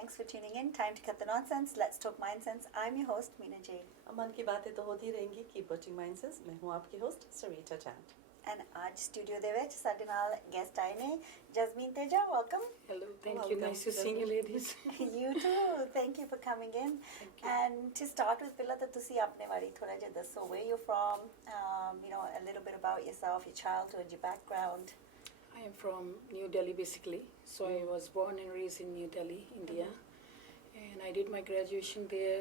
Thanks for tuning in. Time to cut the nonsense. Let's talk MindSense. I'm your host, Meena J. मन की बातें तो होती रहेंगी. Keep watching MindSense. मैं हूँ आपकी host, Sarita Chand. And आज स्टूडियो ਦੇ ਵਿੱਚ ਸਾਡੇ ਨਾਲ guest ਆਏ ਨੇ Jasmeen Teja. Welcome. Hello, thank you. Welcome, Nice to see you, ladies. You too. Thank you for coming in. Thank you. And to start with, ਪਹਿਲਾਂ ਤਾਂ ਤੁਸੀਂ ਆਪਣੇ ਬਾਰੇ ਥੋੜਾ ਜਿਹਾ ਦੱਸੋ. Where you're from, a little bit about yourself, your childhood, your background. I am from New Delhi, basically. So I was born and raised in New Delhi, India, and I did my graduation there.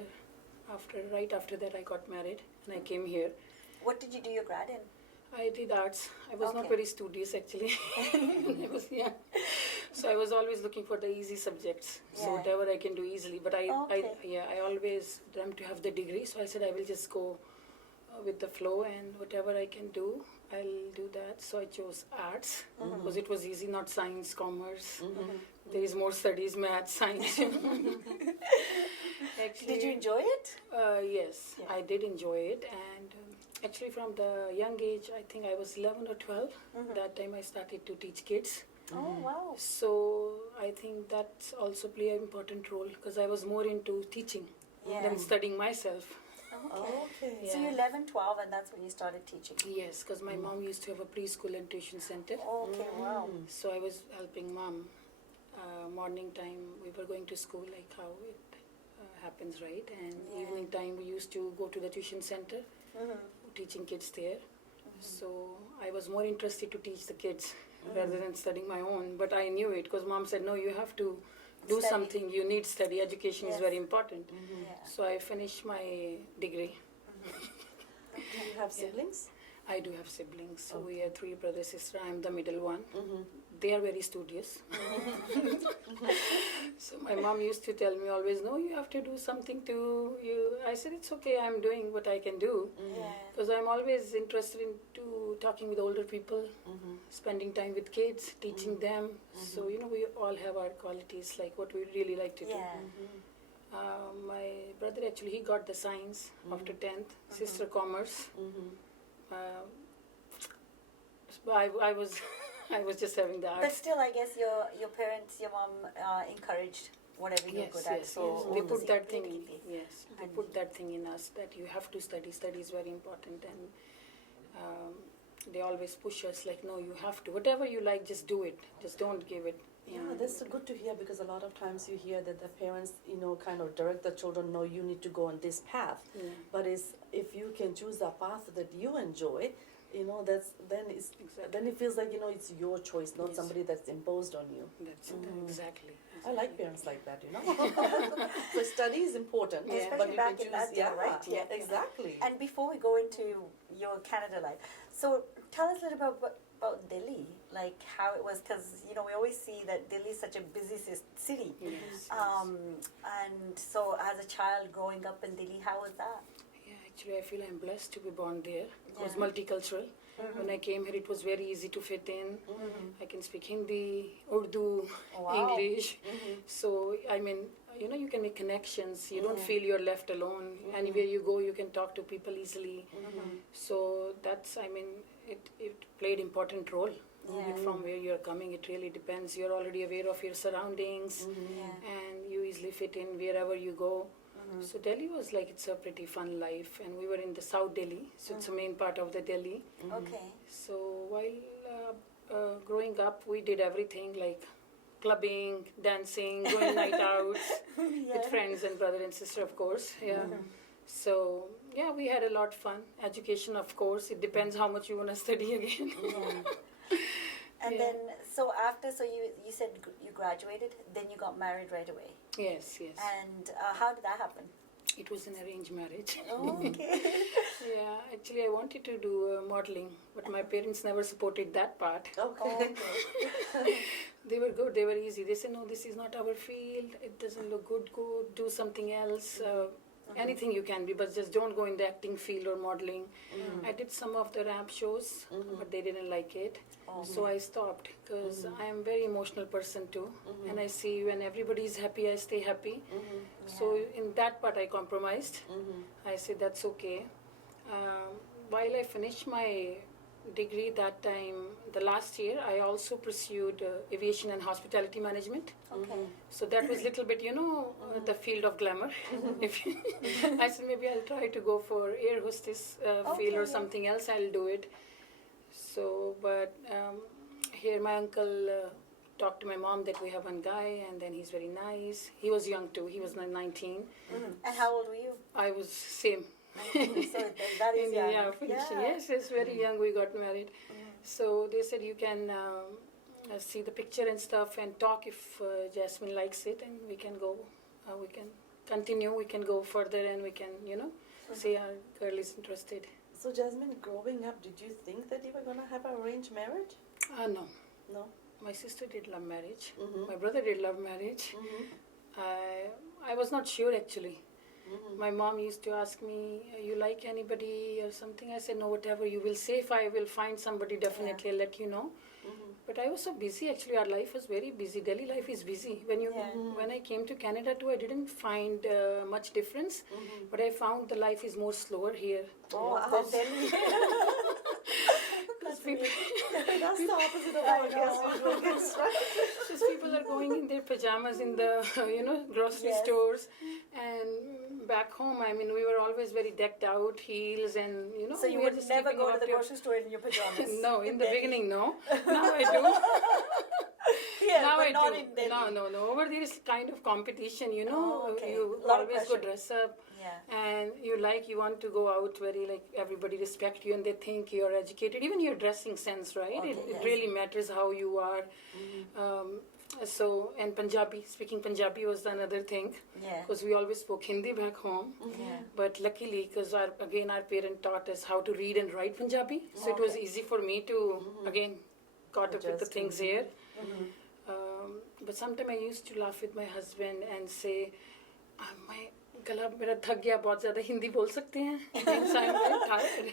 Right after that, I got married and I came here. What did you do your grad in? I did arts. I was not Okay. very studious actually. When I was young. So I was always looking for the easy subjects. So Yeah. whatever I can do easily. But Okay. I always dreamt to have the degree. So I said I will just go with the flow, and whatever I can do, I'll do that. So I chose arts because it was easy, not science, commerce. There is more studies, math, science. Actually, Did you enjoy it? Yes, Yeah. I did enjoy it, and actually from the young age, I think I was 11 or 12. That time I started to teach kids. Oh, wow. So I think that's also play an important role because I was more into teaching Yeah. than studying myself. Okay. So you're 11, 12, and that's when you started teaching. Yes, because my mom used to have a preschool and tuition center. Okay, wow. So I was helping mom. Morning time we were going to school, like how it happens, right? And Yeah. evening time we used to go to the tuition center, teaching kids there. So I was more interested to teach the kids rather than studying my own. But I knew it because mom said, no, you have to do Study. something. You need study. Education Yes. is very important. Yeah. So I finished my degree. Do you have siblings? I do have siblings. So we are 3 brothers, sister. I'm the middle one. Mm-hmm. They are very studious. So my mom used to tell me always, no, you have to do something to you. I said, it's okay, I'm doing what I can do. Yeah. Because I'm always interested in talking with older people, spending time with kids, teaching them. So, we all have our qualities, like what we really like to do. Yeah. My brother, actually, he got the science after 10th, sister commerce. So I was I was just having the But arts. still, I guess your parents, your mom encouraged whatever you're good at. So They all put the that thing in. secretly. Yes, they And- put that thing in us that you have to study. Study is very important, and they always push us like, no, you have to. Whatever you like, just do it. Just don't give it. Yeah, that's good to hear because a lot of times you hear that the parents, kind of direct the children, no, you need to go on this path. Yeah. But if you can choose a path that you enjoy, then it feels like it's your choice, not Yes. somebody that's imposed on you. That's it. Exactly. I like parents like that, So study is important, Yeah. but Especially you back can in choose. that day, Yeah, right? yeah, exactly. And before we go into your Canada life, so tell us a little bit about Delhi, like how it was, because we always see that Delhi is such a busy city. Yes. And so as a child growing up in Delhi, how was that? Yeah, actually, I feel I'm blessed to be born there. It was Yeah. multicultural. When I came here, it was very easy to fit in. I can speak Hindi, Urdu, Wow. English. So, I mean, you can make connections. You don't feel you're left alone. Anywhere you go, you can talk to people easily. So, that's, it played important role. Yeah. From where you're coming, it really depends. You're already aware of your surroundings, Yeah. and you easily fit in wherever you go. So Delhi was like, it's a pretty fun life, and we were in the South Delhi, so it's a main part of the Delhi. Okay. So while growing up, we did everything like clubbing, dancing, going night outs with friends and brother and sister, of course. Yeah. So yeah, we had a lot of fun. Education, of course, it depends how much you want to study again. And Yeah. then, so after, you said you graduated, then you got married right away. Yes. And how did that happen? It was an arranged marriage. Oh, okay. Yeah, actually, I wanted to do modeling, but my parents never supported that part. Okay. Okay. They were good, they were easy. They said, no, this is not our field, it doesn't look good, go do something else. Anything you can be, but just don't go in the acting field or modeling. I did some of the ramp shows, but they didn't like it. So I stopped because I am a very emotional person too. And I see when everybody is happy, I stay happy. So in that part I compromised. I said that's okay. While I finished my degree that time, the last year, I also pursued aviation and hospitality management. Okay. So that was little bit, the field of glamour. If I said maybe I'll try to go for air hostess field or Okay. something else, I'll do it. So, but here my uncle talked to my mom that we have one guy, and then he's very nice. He was young too. He was 19. And how old were you? I was same. So that is young. Yeah, finishing. Yes, it's very young. We got married. So they said you can see the picture and stuff and talk if Jasmine likes it, and we can go. We can continue. We can go further, and we can, say our girl is interested. So Jasmine, growing up, did you think that you were gonna have an arranged marriage? No. No. My sister did love marriage. Mhm. My brother did love marriage. I was not sure actually. My mom used to ask me, you like anybody or something? I said, no, whatever you will say. If I will find somebody, definitely I'll let you know. But I was so busy actually. Our life was very busy. Delhi life is busy. When I came to Canada too, I didn't find much difference. But I found the life is more slower here. Oh, then Delhi. That's the opposite of our usual kids, right? Because people are going in their pajamas in the grocery Yes. stores, and back home, I mean, we were always very decked out, heels, and So you we were would just never keeping go to up the grocery store in your pajamas? No, in the Delhi? beginning, no. Now I do. Yeah, Now but I not do. in Delhi. No. Over there is kind of competition, Oh, okay. You Lot of always go pressure. dress up. Yeah. And you want to go out very, like, everybody respect you and they think you're educated. Even your dressing sense, right? Okay, It yes. really matters how you are. And Punjabi, speaking Punjabi was another thing. Yeah. Because we always spoke Hindi back home. Yeah. But luckily, because our parent taught us how to read and write Punjabi. So it was Okay. easy for me to, again, caught up with the Adjust things here. But sometimes I used to laugh with my husband and say, my गला मेरा थक गया बहुत ज़्यादा हिंदी बोल सकते हैं Means I'm very tired.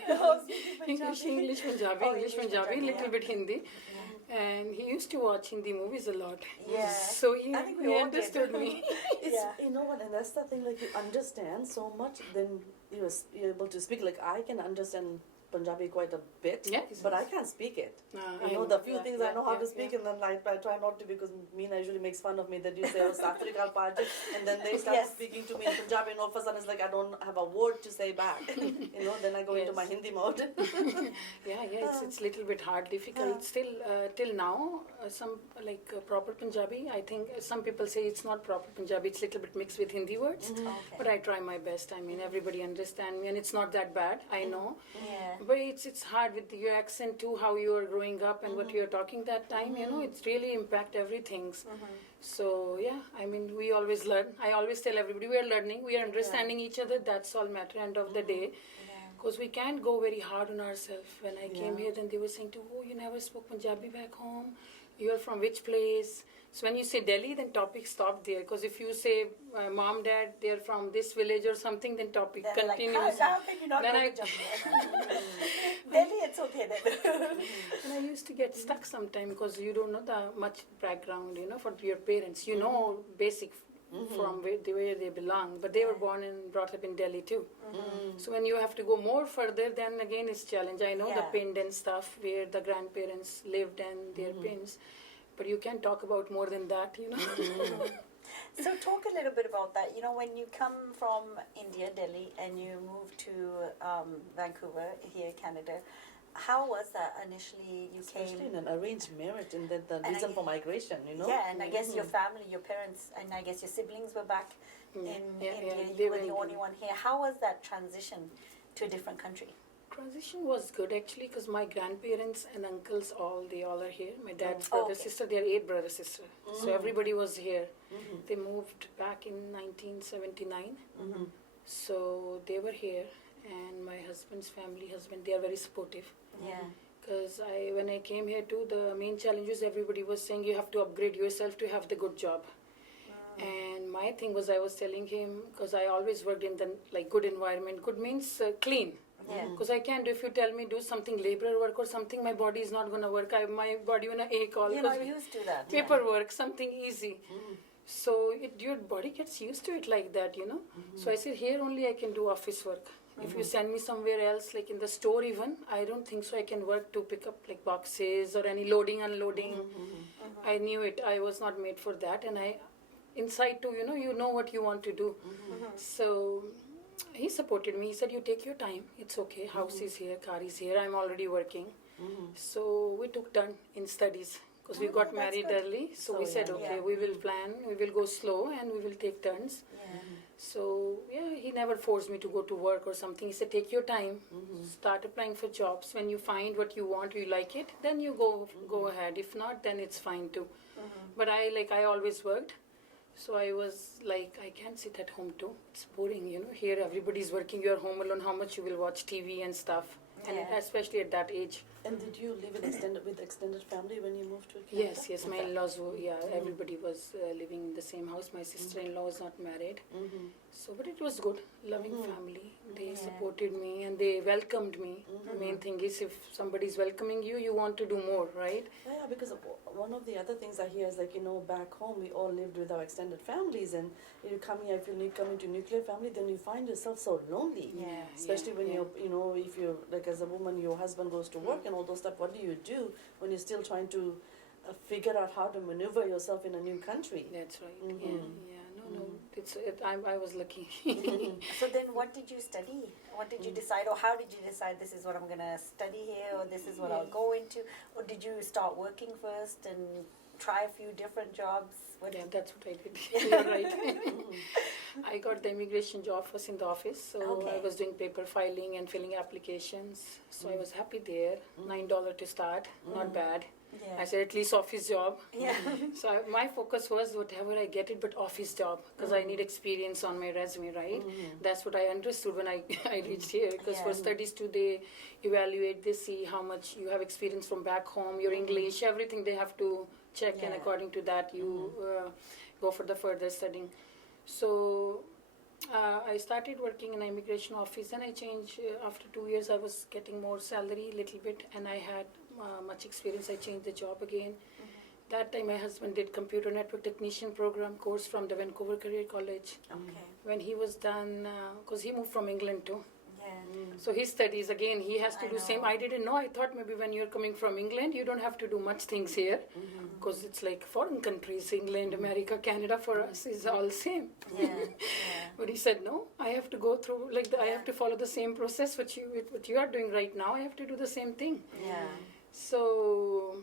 English Punjabi, Oh, English English Punjabi, Punjabi, little yeah. bit Hindi. And he used to watch Hindi movies a lot. Yeah. So he I think we all did. understood me. It's, Yeah. you know what, and that's the thing, like you understand so much, then you're able to speak. Like I can understand Punjabi quite a bit, Yes. but I can't speak it. I I know know. the few Yeah, things I know how yeah, to speak, yeah. and then I try not to, because Meena usually makes fun of me that you say, oh, Satrikal Paje, and then they start Yes. speaking to me in Punjabi, and all of a sudden it's like I don't have a word to say back. Then I go into Yes. my Hindi mode. Yeah, it's little bit hard, difficult. Still, till now, some proper Punjabi, I think some people say it's not proper Punjabi, it's little bit mixed with Hindi words. Okay. But I try my best. I mean, everybody understand me, and it's not that bad, I know. Yeah. But it's hard with your accent too, how you are growing up and what you are talking that time, it's really impact everything. So, yeah, I mean, we always learn. I always tell everybody, we are learning, we are understanding each other, that's all matter, end of the day. Because we can't go very hard on ourselves. When I came here, then they were saying, oh, you never spoke Punjabi back home. You are from which place? So when you say Delhi, then topic stopped there. Because if you say mom, dad, they're from this village or something, then topic They're like, continues. how can you not Then know I- Punjabi? Delhi, it's okay then. And I used to get stuck sometime because you don't know the much background, for your parents. You know basic from where they belong, but they were born and brought up in Delhi too. So when you have to go more further, then again it's challenge. I know the Yeah. pind and stuff where the grandparents lived and their pins, but you can't talk about more than that, So talk a little bit about that. When you come from India, Delhi, and you move to Vancouver, here, Canada, how was that initially? You Especially came. in an arranged marriage, and then the And reason I- for migration, Yeah, and I guess your family, your parents, and I guess your siblings were back in Yeah, India. they You were were the in only one here. How was that transition to a different country? Transition was good actually because my grandparents and uncles they all are here. My dad's Oh, brother, okay. sister, they are 8 brother sister. So everybody was here. They moved back in 1979. So they were here, and my husband's family, they are very supportive. Yeah. Because when I came here too, the main challenge was everybody was saying you have to upgrade yourself to have the good job. And my thing was I was telling him, because I always worked in the good environment. Good means clean. Yeah. Because I can't, if you tell me do something labor work or something, my body is not going to work. My body will ache all. You're not used to that. yeah. Paperwork, something easy. So your body gets used to it like that, So I said, here only I can do office work. If you send me somewhere else, like in the store even, I don't think so I can work to pick up like boxes or any loading, unloading. I knew it. I was not made for that. And I, inside too, you know what you want to do. So he supported me. He said, you take your time. It's okay. House is here, car is here. I'm already working. So we took turn in studies. Because we got married early, so we said, okay, we will plan, we will go slow, and we will take turns. So, he never forced me to go to work or something. He said, take your time, start applying for jobs. When you find what you want, you like it, then you go ahead. If not, then it's fine too. But I always worked. So I was like, I can't sit at home too. It's boring, Here everybody's working, you're home alone. How much you will watch TV and stuff. And especially at that age. And did you live with extended family when you moved to Canada? Yes, my in-laws were, everybody was living in the same house. My sister-in-law was not married. So, but it was good, loving family. They supported me and they welcomed me. The main thing is if somebody's welcoming you, you want to do more, right? Yeah, because one of the other things I hear is like, back home we all lived with our extended families, and you come here, if you come into nuclear family, then you find yourself so lonely. Especially when you're, if you're like as a woman, your husband goes to work and all those stuff, what do you do when you're still trying to figure out how to maneuver yourself in a new country? That's right. I was lucky. So then what did you study? What did you decide, or how did you decide this is what I'm going to study here, or this is what I'll go into? Or did you start working first and try a few different jobs? That's what I did. You're right. I got the immigration job first in the office, so I was doing paper filing and filling applications. So I was happy there. $9 to start, not bad. I said at least office job. So my focus was whatever I get it, but office job, because I need experience on my resume, right? That's what I understood when I reached here. Because for studies too, they evaluate, they see how much you have experience from back home, your English, everything they have to check, and according to that you go for the further studying. So I started working in an immigration office, and I changed. After 2 years, I was getting more salary, little bit, and I had much experience. I changed the job again. That time, my husband did computer network technician program course from the Vancouver Career College. When he was done, because he moved from England too. So his studies, again, he has to do same. I didn't know. I thought maybe when you're coming from England, you don't have to do much things here, because it's like foreign countries, England, America, Canada, for us is all same. But he said, no, I have to go through, I have to follow the same process, what you are doing right now. I have to do the same thing. So,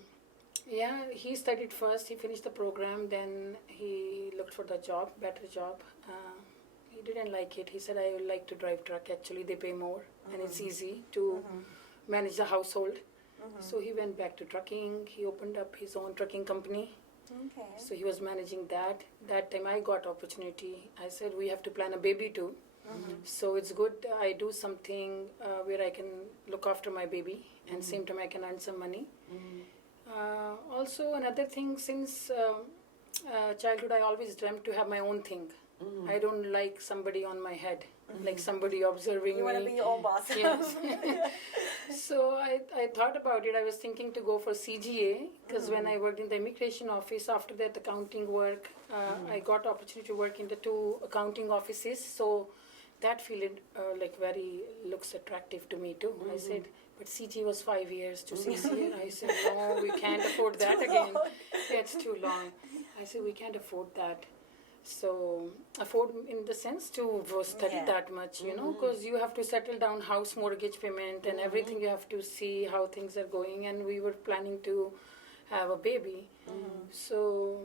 he studied first. He finished the program. Then he looked for the job, better job. He didn't like it. He said, I would like to drive truck. Actually, they pay more, and it's easy to manage the household. So he went back to trucking. He opened up his own trucking company. So he was managing that. That time I got opportunity. I said, we have to plan a baby too. So it's good I do something where I can look after my baby, and same time I can earn some money. Also, another thing, since childhood, I always dreamt to have my own thing. I don't like somebody on my head, like somebody observing me. You want to be your own boss. Yes. So I thought about it. I was thinking to go for CGA, because when I worked in the immigration office, after that accounting work, I got opportunity to work in the 2 accounting offices. So that field very looks attractive to me too. I said, but CG was 5 years to 6 years. I said, no, we can't afford that again. It's too long. I said, we can't afford that. So afford in the sense to study that much, because you have to settle down house mortgage payment and everything. You have to see how things are going, and we were planning to have a baby. So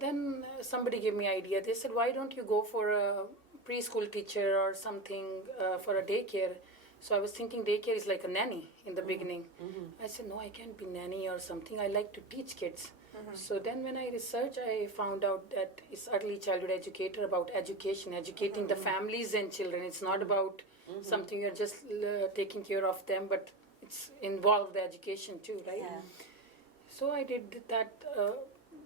then somebody gave me idea. They said, why don't you go for a preschool teacher or something for a daycare? So I was thinking daycare is like a nanny in the beginning. I said, no, I can't be nanny or something. I like to teach kids. So then when I researched, I found out that it's early childhood educator, about education, educating the families and children. It's not about something you're just taking care of them, but it's involved the education too, right? So I did that.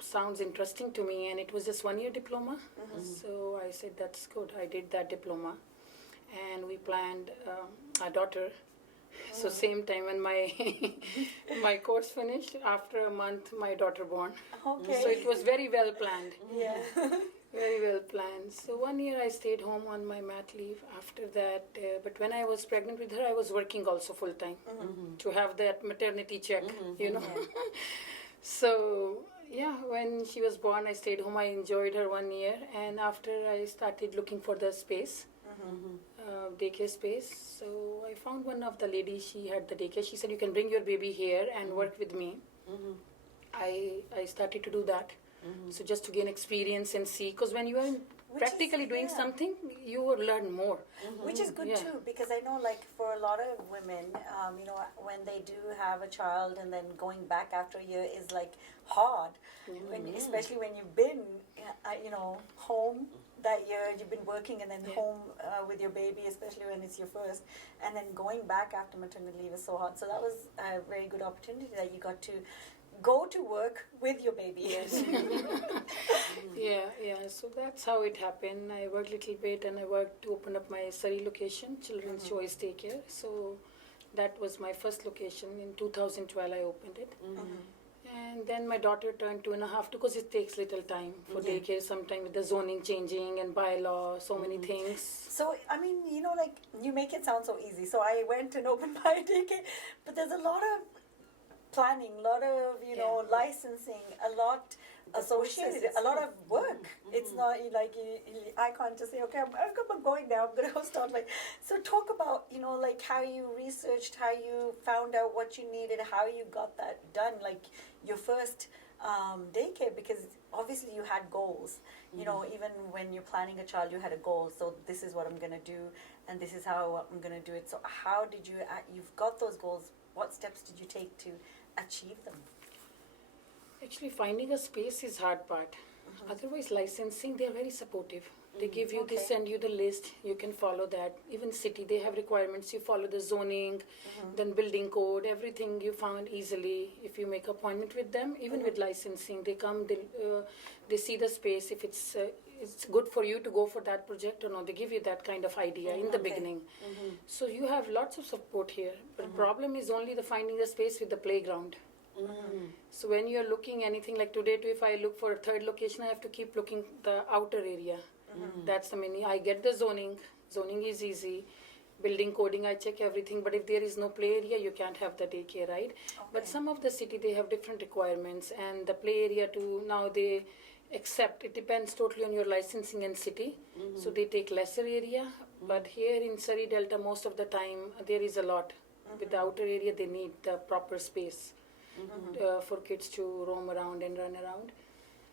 Sounds interesting to me, and it was just 1 year diploma. So I said, that's good. I did that diploma, and we planned a daughter. So same time when my course finished, after a month my daughter born. So it was very well planned. Very well planned. So 1 year I stayed home on my mat leave. After that, but when I was pregnant with her, I was working also full time to have that maternity check, you know. So yeah, when she was born, I stayed home. I enjoyed her 1 year, and after I started looking for the space, daycare space. So I found one of the ladies. She had the daycare. She said, "You can bring your baby here and work with me." I started to do that. So just to gain experience and see, because when you are practically doing something, you will learn more. Which is good too, because I know, like, for a lot of women, you know, when they do have a child and then going back after a year is like hard, especially when you've been, you know, home that year, you've been working and then home with your baby, especially when it's your first, and then going back after maternity leave is so hard. So that was a very good opportunity that you got to go to work with your baby. Yes. yeah. So that's how it happened. I worked a little bit, and I worked to open up my Surrey location, Children's Choice Daycare. So that was my first location. In 2012, I opened it. And then my daughter turned 2.5, because it takes little time for daycare, sometime with the zoning changing and bylaw, so many things. So, I mean, you know, like, you make it sound so easy. So I went and opened my daycare, but there's a lot of planning, a lot of, you know, licensing, a lot associated, a lot of work. It's not like I can't just say, okay, I'm going now, I'm going to start. Like, so talk about, you know, like how you researched, how you found out what you needed, how you got that done, like your first daycare, because obviously you had goals. You know, even when you're planning a child, you had a goal. So this is what I'm going to do, and this is how I'm going to do it. So how did you, you've got those goals, what steps did you take to achieve them? Actually, finding a space is hard part. Otherwise, licensing, they are very supportive. They give you, they send you the list, you can follow that. Even city, they have requirements, you follow the zoning, then building code, everything you found easily. If you make appointment with them, even with licensing, they come, they see the space, if it's good for you to go for that project or not. They give you that kind of idea in the beginning. So you have lots of support here. But the problem is only the finding the space with the playground. So when you're looking anything like today, if I look for a third location, I have to keep looking the outer area. That's the mini. I get the zoning. Zoning is easy. Building coding, I check everything. But if there is no play area, you can't have the daycare, right? But some of the city, they have different requirements. And the play area too, now they accept. It depends totally on your licensing and city. So they take lesser area. But here in Surrey Delta, most of the time, there is a lot. With the outer area, they need the proper space for kids to roam around and run around.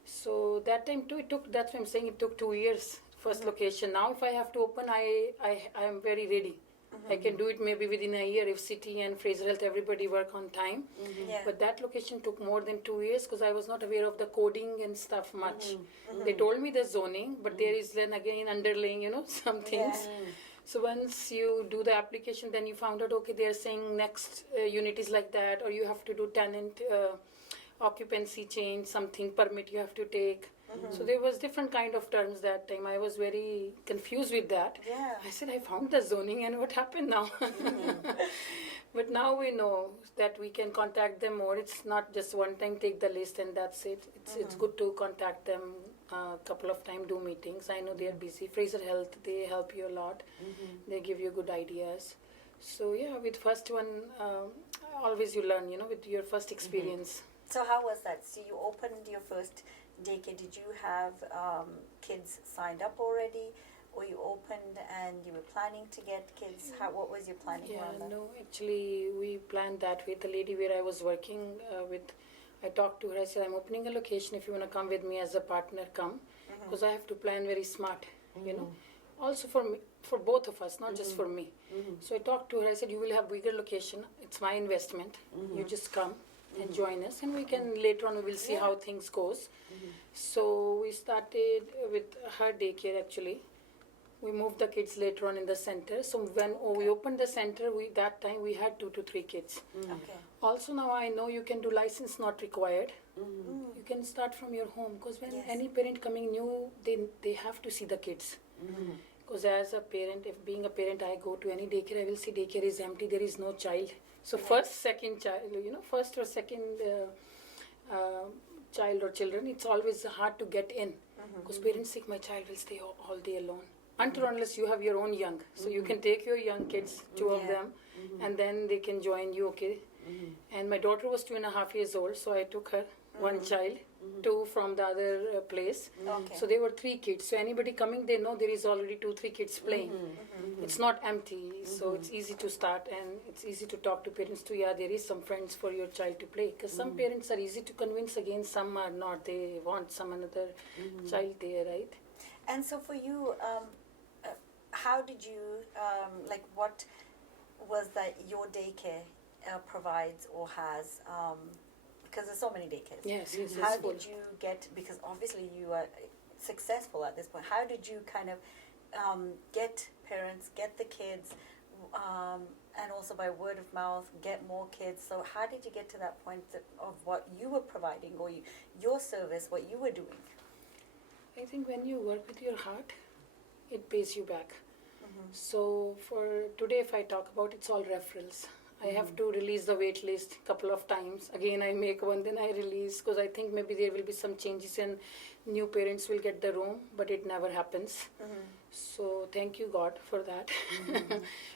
So that time too, that's why I'm saying it took 2 years, first location. Now if I have to open, I am very ready. I can do it maybe within a year if City and Fraser Health, everybody work on time. But that location took more than 2 years because I was not aware of the coding and stuff much. They told me the zoning, but there is then again underlying, you know, some things. So once you do the application, then you found out, okay, they are saying next unit is like that, or you have to do tenant occupancy change, something permit you have to take. So there was different kind of terms that time. I was very confused with that. I said, I found the zoning and what happened now? But now we know that we can contact them more. It's not just one time take the list and that's it. It's good to contact them a couple of times, do meetings. I know they are busy. Fraser Health, they help you a lot. They give you good ideas. So yeah, with first one, always you learn, you know, with your first experience. So how was that? So you opened your first daycare. Did you have kids signed up already? Or you opened and you were planning to get kids? What was your planning around that? No, actually we planned that with the lady where I was working with. I talked to her, I said, I'm opening a location. If you want to come with me as a partner, come. Because I have to plan very smart, you know. Also for me, for both of us, not just for me. So I talked to her, I said, you will have bigger location. It's my investment. You just come and join us, and we can later on we will see how things goes. So we started with her daycare actually. We moved the kids later on in the center. So when we opened the center, that time we had 2 to 3 kids. Also now I know you can do license not required. You can start from your home because when any parent coming new, they have to see the kids. Because as a parent, if being a parent, I go to any daycare, I will see daycare is empty, there is no child. So first, second child, you know, first or second child or children, it's always hard to get in because parents think my child will stay all day alone. Until unless you have your own young. So you can take your young kids, two of them, and then they can join you, okay? And my daughter was 2.5 years old, so I took her, one child, two from the other place. Okay. So there were 3 kids. So anybody coming, they know there is already 2-3 kids playing. It's not empty, so it's easy to start and it's easy to talk to parents too. Yeah, there is some friends for your child to play. Because some parents are easy to convince again, some are not. They want some another child there, right? And so for you, how did you, like what was that your daycare provides or has, because there's so many daycares. Yes. How did you get, because obviously you are successful at this point, how did you kind of get parents, get the kids, and also by word of mouth, get more kids? So how did you get to that point of what you were providing or your service, what you were doing? I think when you work with your heart, it pays you back. So for today, if I talk about, it's all referrals. I have to release the wait list a couple of times. Again, I make one, then I release, because I think maybe there will be some changes and new parents will get the room, but it never happens. So thank you, God, for that.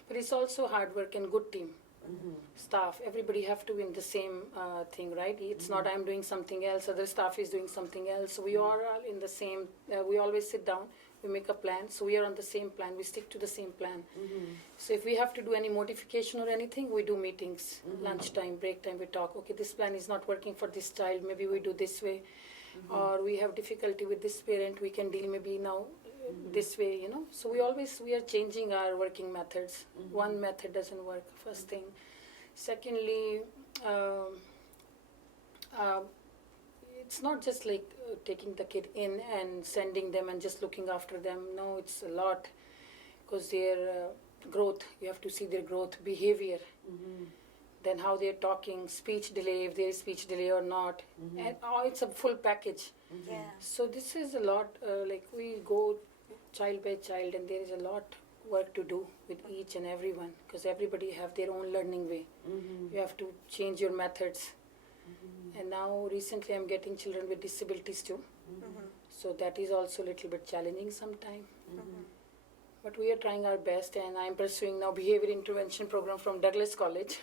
But it's also hard work and good team. Staff, everybody have to win the same thing, right? It's not I'm doing something else, other staff is doing something else. So we are all in the same, we always sit down, we make a plan, so we are on the same plan, we stick to the same plan. So if we have to do any modification or anything, we do meetings, lunchtime, break time, we talk, okay, this plan is not working for this child, maybe we do this way, or we have difficulty with this parent, we can deal maybe now this way, you know. So we are changing our working methods. One method doesn't work, first thing. Secondly, it's not just like taking the kid in and sending them and just looking after them. No, it's a lot, because their growth, you have to see their growth, behavior, then how they're talking, speech delay, if there is speech delay or not, and it's a full package. Yeah. So this is a lot, like we go child by child, and there is a lot work to do with each and everyone, because everybody have their own learning way. You have to change your methods. And now recently I'm getting children with disabilities too. So that is also a little bit challenging sometimes. But we are trying our best, and I'm pursuing now behavior intervention program from Douglas College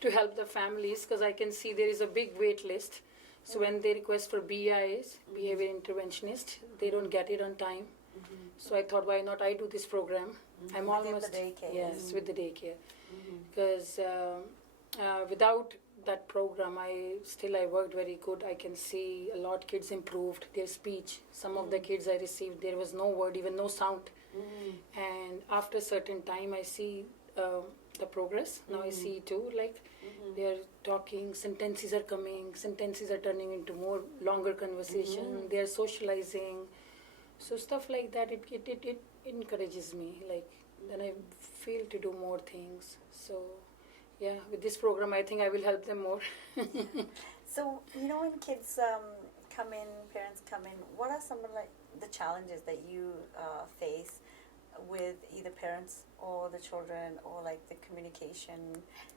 to help the families, because I can see there is a big wait list. So when they request for BIs, behavior interventionist, they don't get it on time. So I thought, why not I do this program? I'm almost the daycare. Yes, with the daycare, because without that program, I worked very good. I can see a lot kids improved their speech. Some of the kids I received, there was no word, even no sound. And after a certain time, I see the progress. Now I see too, like they're talking, sentences are coming, sentences are turning into more longer conversation. They're socializing. So stuff like that, it encourages me. Like then I feel to do more things. So yeah, with this program, I think I will help them more. So, you know, when kids come in, parents come in, what are some of like the challenges that you face with either parents or the children, or like the communication,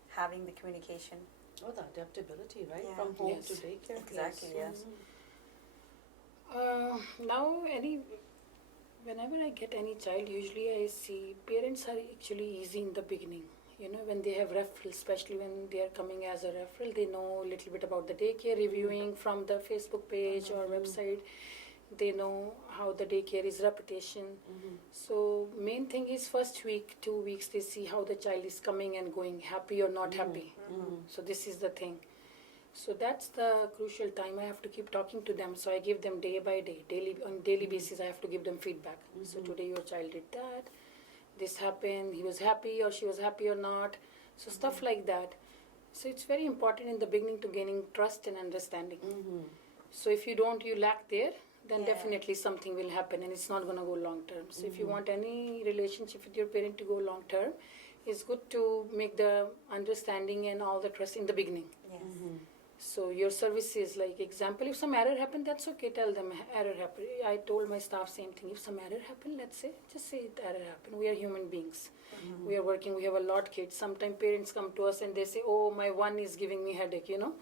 having the communication? Oh, the adaptability, right? Yeah. From home Yes. to daycare. Exactly, yes. Now, whenever I get any child, usually I see parents are actually easy in the beginning. You know, when they have referrals, especially when they are coming as a referral, they know a little bit about the daycare, reviewing from the Facebook page or website. They know how the daycare is, reputation. So main thing is first week, 2 weeks, they see how the child is coming and going, happy or not happy. So this is the thing. So that's the crucial time. I have to keep talking to them. So I give them day by day, on daily basis. I have to give them feedback. So today your child did that. This happened. He was happy or she was happy or not. So stuff like that. So it's very important in the beginning to gaining trust and understanding. So if you lack there, then definitely something will happen and it's not going to go long term. So if you want any relationship with your parent to go long term, it's good to make the understanding and all the trust in the beginning. Yes. So your service is like example, if some error happened, that's okay, tell them error happened. I told my staff same thing. If some error happened, let's say, just say error happened. We are human beings. We are working, we have a lot kids. Sometimes parents come to us and they say, oh, my one is giving me headache, you know.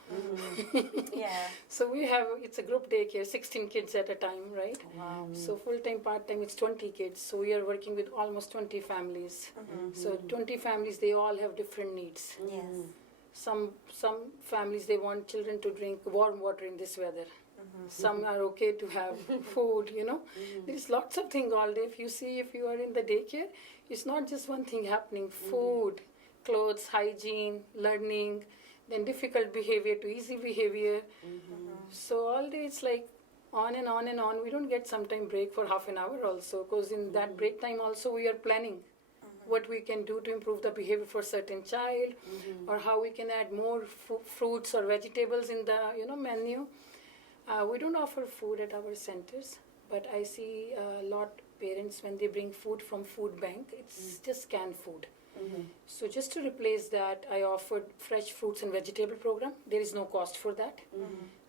Yeah. So we have, it's a group daycare, 16 kids at a time, right? Wow. So full-time, part-time, it's 20 kids. So we are working with almost 20 families. So 20 families, they all have different needs. Yes. Some families, they want children to drink warm water in this weather. Some are okay to have food, you know. There's lots of things all day. If you see, if you are in the daycare, it's not just one thing happening. Food, clothes, hygiene, learning, then difficult behavior to easy behavior. So all day it's like on and on and on. We don't get sometime break for half an hour also, because in that break time also we are planning what we can do to improve the behavior for certain child, or how we can add more fruits or vegetables in the menu. We don't offer food at our centers, but I see a lot parents when they bring food from food bank, it's just canned food. So just to replace that, I offered fresh fruits and vegetable program. There is no cost for that.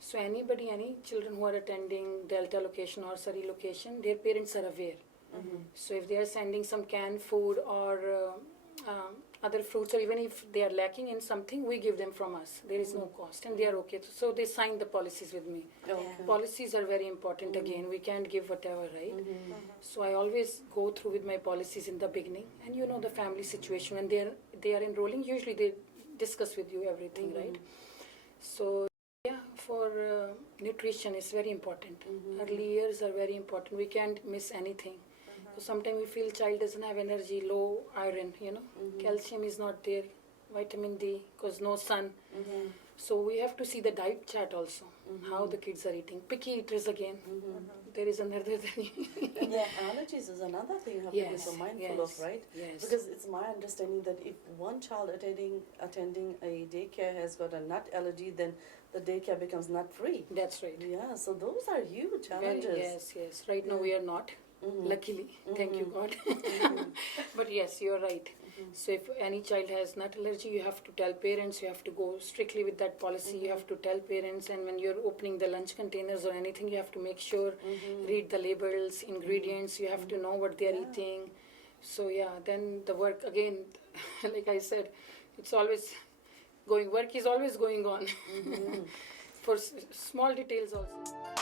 So any children who are attending Delta location or Surrey location, their parents are aware. So if they are sending some canned food or other fruits, or even if they are lacking in something, we give them from us. There is no cost, and they are okay. So they sign the policies with me. Policies are very important. Again, we can't give whatever, right? So I always go through with my policies in the beginning, and you know the family situation. When they are enrolling, usually they discuss with you everything, right? So yeah, for nutrition is very important. Early years are very important. We can't miss anything. So sometimes we feel child doesn't have energy, low iron, calcium is not there, vitamin D, because no sun. So we have to see the diet chart also, how the kids are eating. Picky eaters again, there is another thing. Yeah, allergies is another thing you have to be so mindful of, right? Yes. Because it's my understanding that if one child attending a daycare has got a nut allergy, then the daycare becomes nut free. That's right. Yeah, so those are huge challenges. Yes. Right now we are not. Luckily, thank you God. But yes, you're right. So if any child has nut allergy, you have to tell parents, you have to go strictly with that policy, you have to tell parents, and when you're opening the lunch containers or anything, you have to make sure, read the labels, ingredients, you have to know what they're eating. So yeah, then the work again, like I said, it's always work is always going on. For small details also.